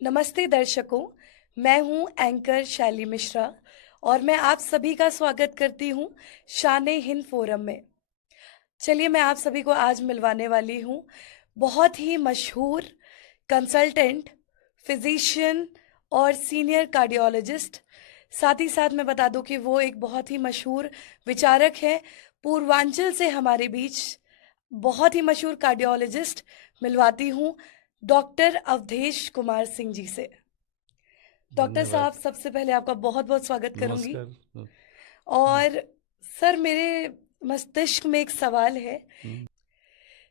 नमस्ते दर्शकों, मैं हूं एंकर शैली मिश्रा और मैं आप सभी का स्वागत करती हूं शान हिंद फोरम में। चलिए मैं आप सभी को आज मिलवाने वाली हूं बहुत ही मशहूर कंसल्टेंट, फिजिशियन और सीनियर कार्डियोलॉजिस्ट। साथ ही साथ मैं बता दूं कि वो एक बहुत ही मशहूर विचारक है। पूर्वांचल से हमारे बीच बहुत ही मशहूर कार्डियोलॉजिस्ट मिलवाती हूं डॉक्टर अवधेश कुमार सिंह जी से। डॉक्टर धन्यवाद। साहब, सबसे पहले आपका बहुत बहुत स्वागत करूंगी। नमस्कार। और सर, मेरे मस्तिष्क में एक सवाल है। हम्म,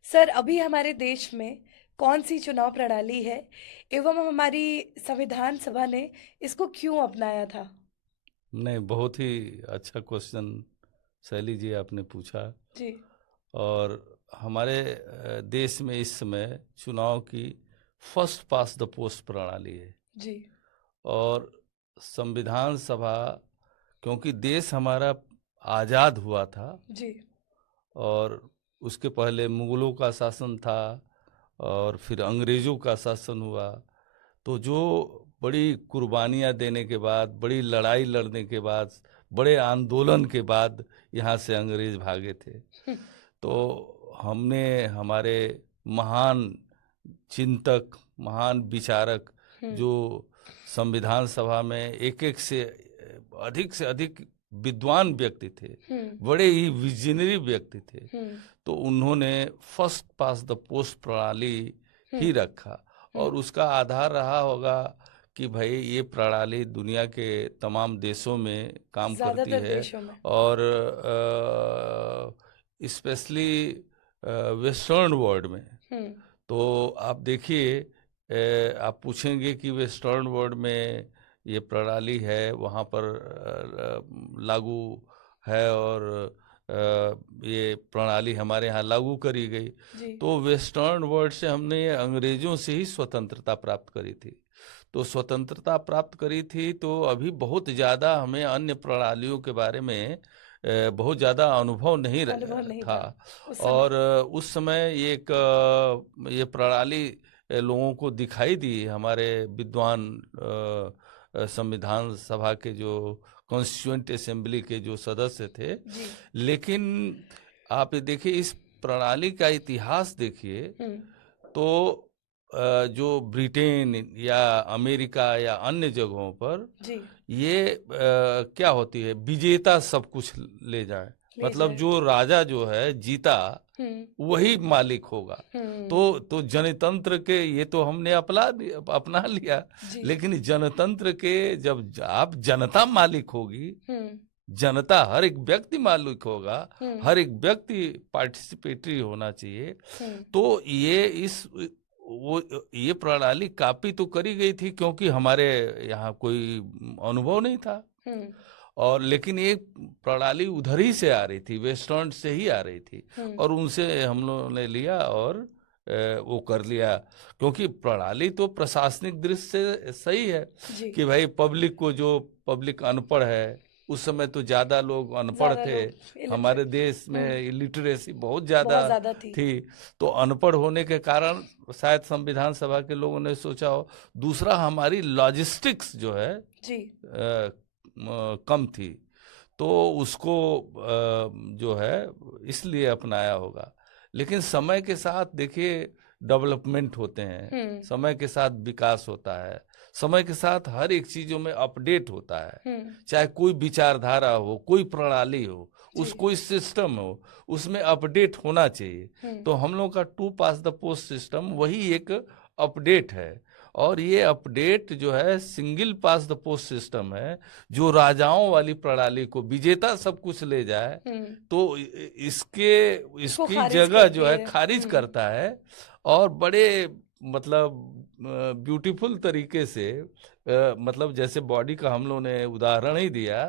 सर, अभी हमारे देश में कौन सी चुनाव प्रणाली है एवं हमारी संविधान सभा ने इसको क्यों अपनाया था? नहीं, बहुत ही अच्छा क्वेश्चन शैली जी आपने पूछा। जी। और हमारे देश में इस समय चुनाव की फर्स्ट पास द पोस्ट प्रणाली है। जी। और संविधान सभा, क्योंकि देश हमारा आज़ाद हुआ था जी। और उसके पहले मुगलों का शासन था और फिर अंग्रेज़ों का शासन हुआ, तो जो बड़ी कुर्बानियाँ देने के बाद, बड़ी लड़ाई लड़ने के बाद, बड़े आंदोलन के बाद यहाँ से अंग्रेज भागे थे। तो हमने हमारे महान चिंतक, महान विचारक, हम्म। जो संविधान सभा में एक एक से अधिक विद्वान व्यक्ति थे, हम्म। बड़े ही विजनरी व्यक्ति थे, हम्म। तो उन्होंने फर्स्ट पास द पोस्ट प्रणाली ही हम्म। रखा। और उसका आधार रहा होगा कि भाई ये प्रणाली दुनिया के तमाम देशों में काम करती ज्यादातर है। देशों में। और स्पेशली वेस्टर्न वर्ल्ड में। हम्म। तो आप देखिए, आप पूछेंगे कि वेस्टर्न वर्ल्ड में ये प्रणाली है, वहाँ पर लागू है और ये प्रणाली हमारे यहाँ लागू करी गई। जी। तो वेस्टर्न वर्ल्ड से हमने अंग्रेजों से ही स्वतंत्रता प्राप्त करी थी। तो स्वतंत्रता प्राप्त करी थी, तो अभी बहुत ज़्यादा हमें अन्य प्रणालियों के बारे में बहुत ज़्यादा अनुभव नहीं अनुभव नहीं था। था उस समय। और उस समय ये प्रणाली लोगों को दिखाई दी, हमारे विद्वान संविधान सभा के जो कॉन्स्टिट्यूएंट असेंबली के जो सदस्य थे। जी। लेकिन आप ये देखिए, इस प्रणाली का इतिहास देखिए, हम्म। तो जो ब्रिटेन या अमेरिका या अन्य जगहों पर जी। ये क्या होती है, विजेता सब कुछ ले जाए। ले मतलब जाए। जो राजा जो है जीता, हम्म। वही मालिक होगा। हम्म। तो जनतंत्र के ये तो हमने अपना लिया। जी। लेकिन जनतंत्र के जब आप जनता मालिक होगी, हम्म। जनता हर एक व्यक्ति मालिक होगा, हम्म। हर एक व्यक्ति पार्टिसिपेटरी होना चाहिए। हम्म। तो ये प्रणाली काफी तो करी गई थी, क्योंकि हमारे यहाँ कोई अनुभव नहीं था। हम्म। और लेकिन ये प्रणाली उधर ही से आ रही थी, वेस्टर्न से ही आ रही थी। हम्म। और उनसे हम लोगों ने लिया और वो कर लिया। क्योंकि प्रणाली तो प्रशासनिक दृष्टि से सही है जी। कि भाई पब्लिक अनपढ़ है, उस समय तो ज्यादा लोग अनपढ़ ज्यादा थे। लोग हमारे इलिटरेट। देश हम्म। में लिटरेसी बहुत ज्यादा बहुत ज्यादा थी। थी। तो अनपढ़ होने के कारण शायद संविधान सभा के लोगों ने सोचा हो। दूसरा, हमारी लॉजिस्टिक्स जो है जी। कम थी, तो उसको जो है इसलिए अपनाया होगा। लेकिन समय के साथ देखिए, डेवलपमेंट होते हैं, हम्म। समय के साथ विकास होता है, समय के साथ हर एक चीजों में अपडेट होता है। हम्म। चाहे कोई विचारधारा हो, कोई प्रणाली हो, जी। कोई सिस्टम हो, उसमें अपडेट होना चाहिए। हम्म। तो हम लोग का to pass the post system वही एक अपडेट है। और ये अपडेट जो है single pass the post system है, जो राजाओं वाली प्रणाली को विजेता सब कुछ ले जाए, हम्म। तो इसको इसकी खारिज जगह जो करती है है। खारिज हम्म। करता है। और बड़े मतलब ब्यूटीफुल तरीके से, मतलब जैसे बॉडी का हम लोगों ने उदाहरण ही दिया,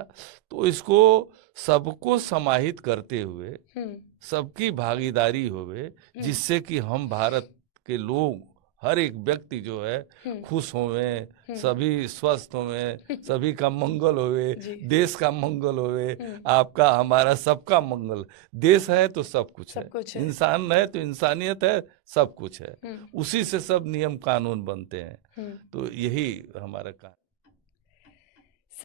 तो इसको सबको समाहित करते हुए, हम्म। सबकी भागीदारी होवे, हम्म। जिससे कि हम भारत के लोग हर एक व्यक्ति जो है खुश होवे, सभी स्वस्थ होवे, सभी का मंगल होवे, जी। देश का मंगल होवे, आपका हमारा सबका मंगल। देश है तो सब कुछ है, सब कुछ है। इंसान है तो इंसानियत है, सब कुछ है। उसी से सब नियम कानून बनते हैं। तो यही हमारा काम।